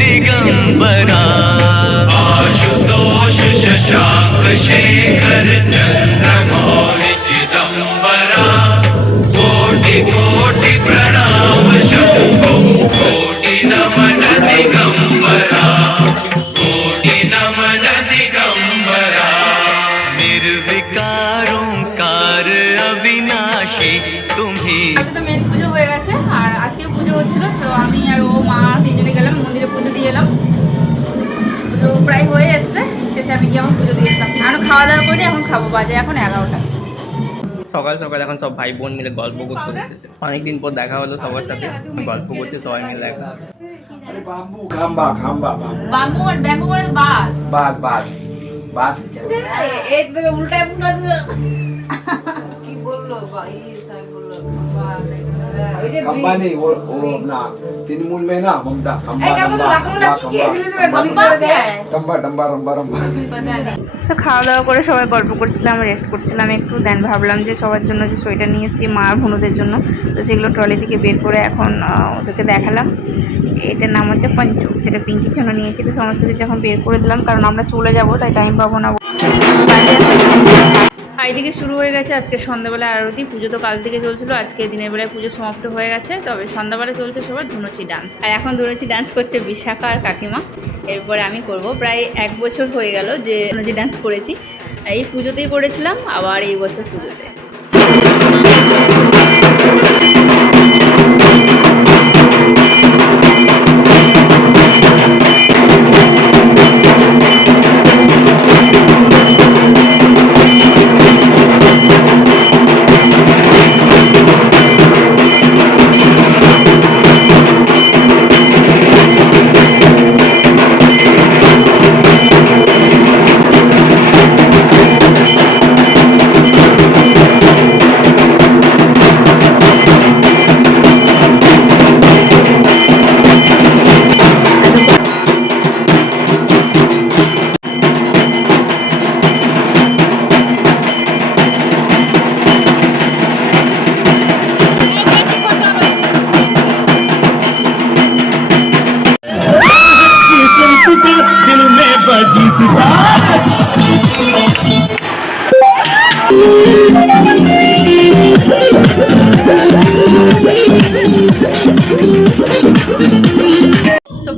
दिगंबरा आशुतोष शशांक शेखर चंद्रमौलि चिदंबरा कोटि कोटि प्रणाम शंभो कोटि नमन दिगंबरा कोटि नमन दिगंबरा निर्विकारोंकार अविनाशी तुम्ही। আজকে তো মেন পুজো হয়ে গেছে আর আজকে পুজো হচ্ছিল, তো আমি আর ও মা তিনজনে গেলাম মন্দিরে পুজো দিয়ে এলাম। তো প্রায় হয়ে এসছে, শেষে আমি গিয়ে এখন পুজো দিয়ে এসলাম। আর খাওয়া দাওয়া করি, এখন খাবো, বাজে এখন 11টা। সকাল সকাল এখন সব ভাই বোন মিলে গল্প করতে বসেছে। অনেকদিন পর দেখা হলো সবার সাথে, গল্প করতে সবাই মিলে এখন। अरे बाम्बू खाम्बा खाम्बा बाम्बू বাম্বু আর ব্যাম্বু মানে বাস। बास बास बास क्या এই তো উল্টা পুল্টা দিল কি বললো ভাই, সাহেব বললো খাম্বা ওই যে खम्बा नहीं वो अपना तिनमूल में ना ममता खम्बा टम्बा टम्बा रम्बा रम्बा। তো খাওয়া দাওয়া করে সবাই গল্প করছিলাম, রেস্ট করছিলাম একটু। দেন ভাবলাম যে সবার জন্য যে সোয়েটার নিয়ে এসেছি মা আর ভনুদের জন্য, তো সেগুলো ট্রলি থেকে বের করে এখন ওদেরকে দেখালাম। এটার নাম হচ্ছে পঞ্চু, যেটা পিঙ্কির জন্য নিয়েছি। তো সমস্ত কিছু এখন বের করে দিলাম, কারণ আমরা চলে যাবো, তাই টাইম পাবো না। আর এদিকে শুরু হয়ে গেছে আজকে সন্ধ্যাবেলা আরতি। পুজো তো কাল থেকে চলছিল, আজকে দিনের বেলায় পুজো সমাপ্ত হয়ে গেছে। তবে সন্ধ্যাবেলা চলছে সবার ধুনুচি ডান্স, আর এখন ধুনুচি ডান্স করছে বিশাখা আর কাকিমা। এরপরে আমি করব। প্রায় 1 বছর হয়ে গেল যে ধুনুচি ডান্স করেছি। এই পুজোতেই করেছিলাম, আবার এই বছর পুজোতে।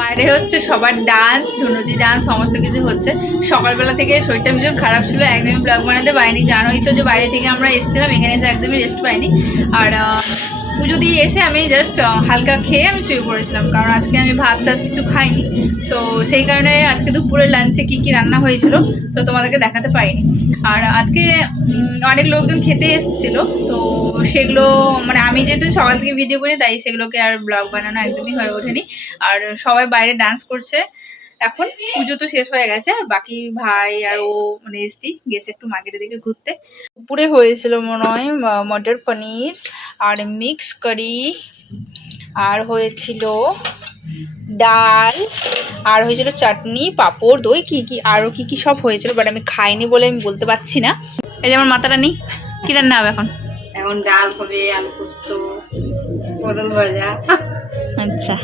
বাইরে হচ্ছে সবার ডান্স, ধনুচি ডান্স, সমস্ত কিছু হচ্ছে। সকালবেলা থেকে শরীরটা ভীষণ খারাপ ছিল, একদমই ব্লগ বানাতে পারিনি। জানোই তো যে বাইরে থেকে আমরা এসেছিলাম, এখানে এসে একদমই রেস্ট পাইনি। আর পুজো দিয়ে এসে আমি জাস্ট হালকা খেয়ে আমি শুয়ে পড়েছিলাম, কারণ আজকে আমি ভাত টাত কিছু খাইনি। সো সেই কারণে আজকে দুপুরে লাঞ্চে কী কী রান্না হয়েছিল তো তোমাদেরকে দেখাতে পারিনি। আর আজকে অনেক লোকজন খেতে এসেছিল, তো সেগুলো মানে আমি যেহেতু সকাল থেকে ভিডিও করি, তাই সেগুলোকে আর ব্লগ বানানো একদমই হয়ে ওঠেনি। আর সবাই বাইরে ডান্স করছে। এখন পুজো তো শেষ হয়ে গেছে, আর বাকি ভাই আর ও মানে এসটি গেছে একটু মার্কেটের দিকে ঘুরতে। দুপুরে হয়েছিল মনে হয় মটর পনির আর মিক্স কারি, আর হয়েছিল ডাল, আর হয়েছিল চাটনি, পাঁপড়, দই, কি কি আরও কি কি সব হয়েছিল, বাট আমি খাইনি বলে আমি বলতে পারছি না। এই যে আমার মাথাটা নেই। কি রান্না হবে এখন? এখন ডাল হবে, আলু পোস্ত, পটল ভাজা, আচ্ছা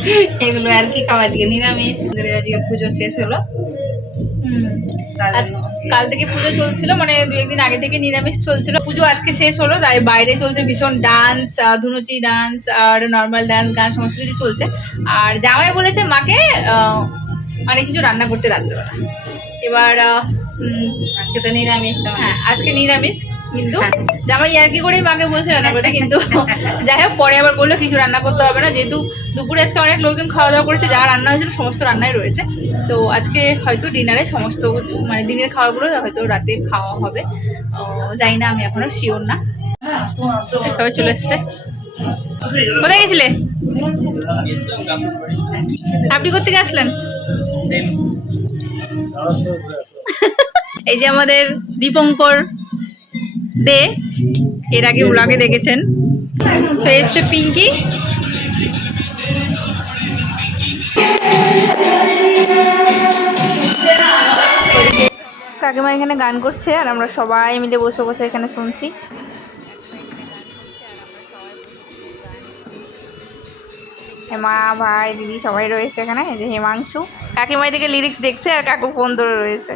এগুলো আর কি খাওয়া। আজকে নিরামিষ, আজকে পুজো শেষ হলো। কাল থেকে পুজো চলছিল, মানে 2-1 দিন আগে থেকে নিরামিষ চলছিল। পুজো আজকে শেষ হলো, তাই বাইরে চলছে ভীষণ ডান্স, ধুনুচি ডান্স আর নর্মাল ডান্স, গান, সমস্ত কিছু চলছে। আর জামাই বলেছে মাকে অনেক কিছু রান্না করতে রাত্রেবেলা। এবার আজকে তো নিরামিষ। হ্যাঁ আজকে নিরামিষ, কিন্তু জামাই ইয়ার্কি করেই মাকে বলছে রান্না করতে, কিন্তু যাই হোক পরে আবার বললো কিছু রান্না করতে হবে না, যেহেতু দুপুরে আজকে অনেক লোকজন খাওয়া দাওয়া করেছে, যা রান্না হয়েছিল সমস্ত রান্নাই রয়েছে। তো আজকে হয়তো ডিনারে সমস্ত মানে দিনের খাওয়াগুলো হয়তো রাতে খাওয়া হবে, জানি না, আমি এখনো শিওর না। সবাই চলে এসছে। কোথায় গেছিলে? আপনি কোথেকে আসলেন? এই যে আমাদের দীপঙ্কর দে, এর আগে ব্লগে দেখেছেন। সো এই হচ্ছে পিঙ্কি। কাকিমা এখানে গান করছে, আর আমরা সবাই মিলে বসে বসে এখানে শুনছি। মা ভাই দিদি সবাই রয়েছে এখানে। এই যে হিমাংশু, কাকিমা এদিকে লিরিক্স দেখছে আর কাকু ফোন ধরে রয়েছে।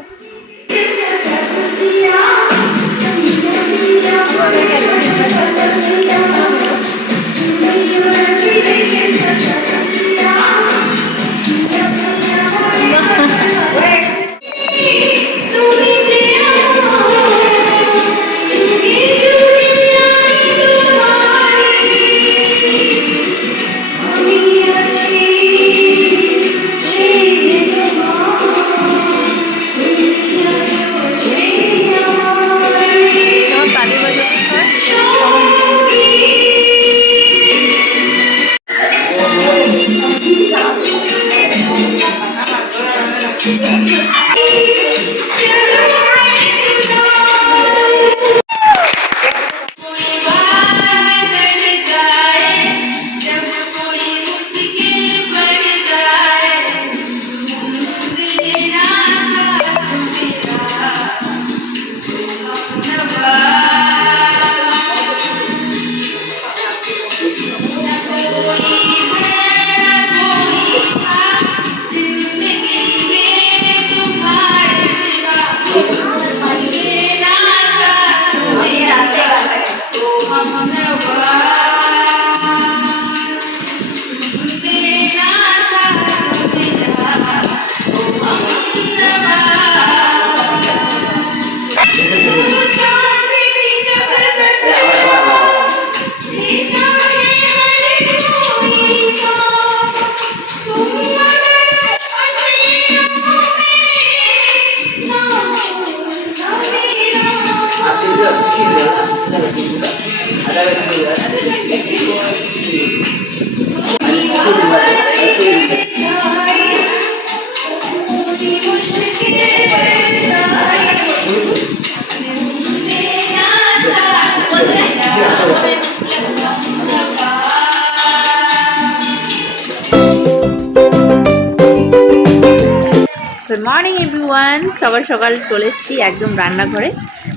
গুড মর্নিং এভরিওয়ান, সকাল সকাল চলে এসেছি একদম রান্নাঘরে।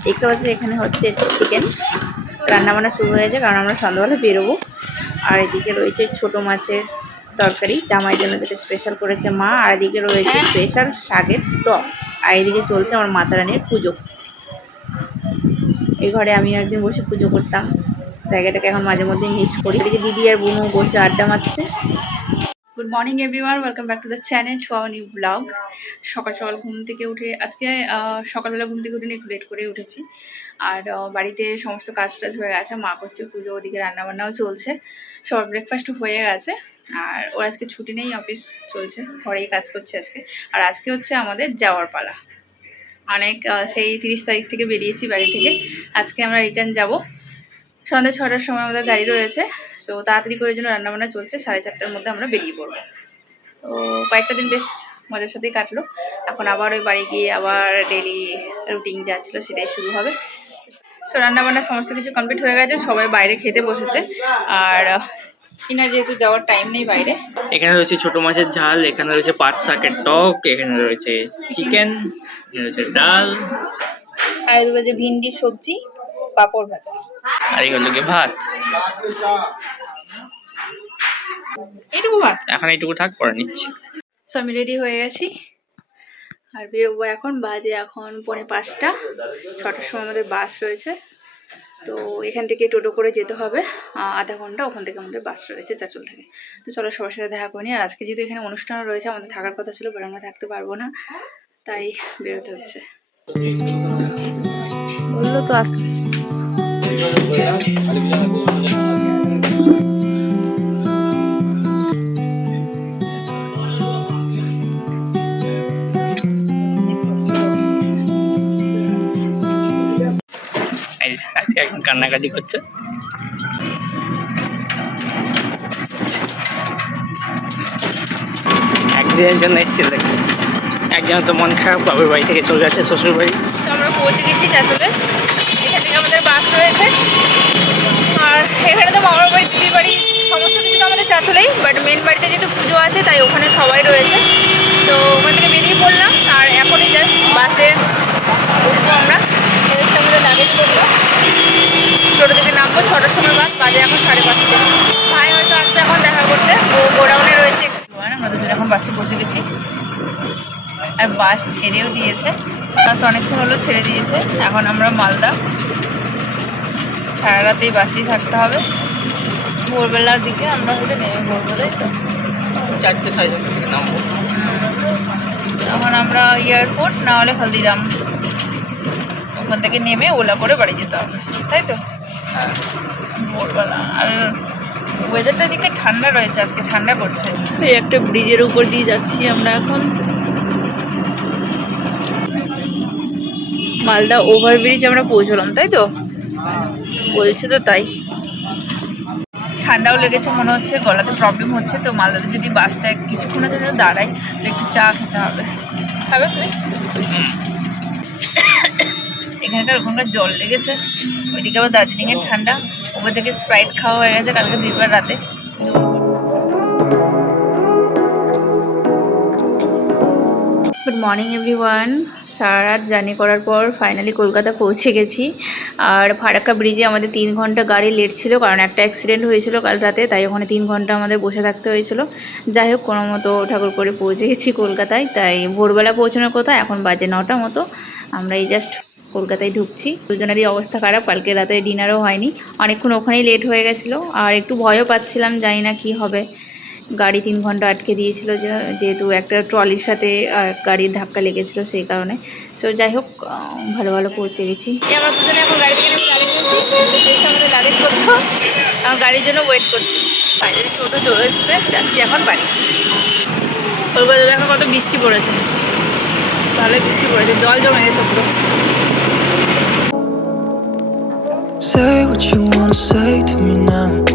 দেখতে পাচ্ছি এখানে হচ্ছে চিকেন রান্নাবান্না শুরু হয়েছে, কারণ আমরা সন্ধ্যাবেলা বেরোবো। আর এদিকে রয়েছে ছোট মাছের তরকারি, জামাইয়ের জন্য যেটা স্পেশাল করেছে মা। আর এদিকে রয়েছে স্পেশাল শাকের টক। আর এদিকে চলছে আমার মাতা রানীর পুজো। এই ঘরে আমিও একদিন বসে পুজো করতাম, জায়গাটাকে এখন মাঝে মধ্যে মিস করি। এদিকে দিদি আর বোনও বসে আড্ডা মারছে। Good morning everyone, welcome back to the channel, to our new blog. সকাল সকাল ঘুম থেকে উঠে, আজকে সকালবেলা ঘুম থেকে উঠে একটু লেট করে উঠেছি। আর বাড়িতে সমস্ত কাজ টাজ হয়ে গেছে, মা করছে পুজো, ওদিকে রান্নাবান্নাও চলছে, সবার ব্রেকফাস্টও হয়ে গেছে। আর ওর আজকে ছুটি নেই, অফিস চলছে, ঘরেই কাজ করছে আজকে। আর আজকে হচ্ছে আমাদের যাওয়ার পালা। অনেক সেই 30 তারিখ থেকে বেরিয়েছি বাড়ি থেকে, আজকে আমরা রিটার্ন যাব। সন্ধ্যা 6টার সময় আমাদের গাড়ি রয়েছে, তো তাড়াতাড়ি করে জন্য রান্নাবান্না চলছে, 4:30টার মধ্যে আমরা বেরিয়ে পড়বো। তো কয়েকটা দিন বেশ মজার সাথেই কাটলো। এখন আবার ওই বাড়ি গিয়ে আবার ডেলি রুটিন যা ছিল সেটাই শুরু হবে। তো রান্নাবান্না সমস্ত কিছু কমপ্লিট হয়ে গেছে, সবাই বাইরে খেতে বসেছে। আর ইনার যেহেতু যাওয়ার টাইম নেই বাইরে। এখানে রয়েছে ছোট মাছের ঝাল, এখানে রয়েছে পাট শাকের টক, এখানে রয়েছে চিকেন, এখানে রয়েছে ডাল, আর এদিকে যে ভিন্ডি সবজি, পাঁপড় ভাজা, আর এগুলো কি ভাত। এইটুকু ভাত, এখন এইটুকু থাক, করে নিচ্ছি। সো আমি রেডি হয়ে গেছি আর বেরোবো এখন। বাজে এখন 4:45, 6টার সময় আমাদের বাস রয়েছে। তো এখান থেকে টোটো করে যেতে হবে আধা ঘন্টা, ওখান থেকে আমাদের বাস রয়েছে চাচল থেকে। তো চলো সবার সাথে দেখা করি। আর আজকে যেহেতু এখানে অনুষ্ঠান রয়েছে, আমাদের থাকার কথা ছিল, বাট আমরা থাকতে পারবো না, তাই বেরোতে হচ্ছে। বললো তো আসতে। আজকে এখন কান্নাকাটি করছে। একদিনের জন্য এসেছিল, একজন তো মন খারাপ, বাবার বাড়ি থেকে চলে যাচ্ছে শ্বশুর বাড়ি। তো আমরা পৌঁছে গেছি চাচলে, এখান থেকে আমাদের বাস রয়েছে। আর এখানে তো মামার বাড়ি, দিদির বাড়ি, সমস্ত কিছু তো আমাদের চাচলেই, বাট মেন বাড়িতে যেহেতু পুজো আছে তাই ওখানে সবাই রয়েছে। তো ওখান থেকে বেরিয়ে পড়লাম, আর এখনই জাস্ট বাসে উঠবো আমরা। আমাদের লাগেজ করলো, টোটো থেকে নামতে ঢুকবো 6টার সময় বাস, বাজে এখন 5:30। ভাই হয়তো আসবে এখন দেখা করতে, ও গোডাউনে রয়েছে। আমরা দুজন এখন বাসে বসে গেছি, আর বাস ছেড়েও দিয়েছে, বাস অনেকক্ষণ হলো ছেড়ে দিয়েছে। এখন আমরা মালদা, সারা রাতেই বাসেই থাকতে হবে। ভোরবেলার দিকে আমরা হয়তো নেমে পড়বো, তাই তো 4টে 4:30 থেকে নামবো। তখন আমরা এয়ারপোর্ট না হলে হলদিরাম, ওখান থেকে নেমে ওলা করে বাড়ি যেতে হবে, তাই তো? হ্যাঁ, ভোরবেলা। আর ওয়েদারটা দিকে ঠান্ডা রয়েছে, আজকে ঠান্ডা করছে। এই একটা ব্রিজের উপর দিয়ে যাচ্ছি আমরা এখন, মালদা ওভারব্রিজ আমরা পৌঁছলাম, তাই তো? বলছে তো তাই। ঠান্ডাও লেগেছে মনে হচ্ছে, গলাতে প্রবলেম হচ্ছে, তো মালদাতে যদি বাসটা কিছুক্ষণের জন্য দাঁড়ায় তো একটু চা খেতে হবে। খাবে তুই? এখানকার ওখানকার জল লেগেছে, ওইদিকে আবার দার্জিলিংয়ের ঠান্ডা, ওপর থেকে স্প্রাইট খাওয়া হয়ে গেছে কালকে 2বার রাতে। Good morning everyone. সারা রাত জার্নি করার পর ফাইনালি কলকাতা পৌঁছে গেছি। আর ফারাক্কা ব্রিজে আমাদের 3 ঘন্টা গাড়ি লেট ছিল, কারণ একটা অ্যাক্সিডেন্ট হয়েছিল কাল রাতে, তাই ওখানে 3 ঘন্টা আমাদের বসে থাকতে হয়েছিল। যাই হোক, কোনো মতো ঠাকুর করে পৌঁছে গেছি কলকাতায়। তাই ভোরবেলা পৌঁছানোর কথা, এখন বাজে 9টা মতো। আমরা এই জাস্ট কলকাতায় ঢুকছি। দুজনেরই অবস্থা খারাপ, কালকে রাতে ডিনারও হয়নি, অনেকক্ষণ ওখানেই লেট হয়ে গেছিলো। আর একটু ভয়ও পাচ্ছিলাম, জানি না কি হবে। গাড়ি 3 ঘন্টা আটকে দিয়েছিল, যেহেতু একটা ট্রলির সাথে গাড়ির ধাক্কা লেগেছিল, সেই কারণে। সো যাই হোক, ভালো ভালো পৌঁছে গেছি। আমরা দুজনে এখন গাড়ি থেকে লাগেজ করছি, আমাদের লাগেজ করবো, আমার গাড়ির জন্য ওয়েট করছি। বাইরের টোটো চলে এসছে, যাচ্ছি এখন বাড়ি। কলকাতায় এখন কত বৃষ্টি পড়েছে, ভালোই বৃষ্টি পড়েছে, জল জমে গেছে পুরো। Say what you wanna say to me now.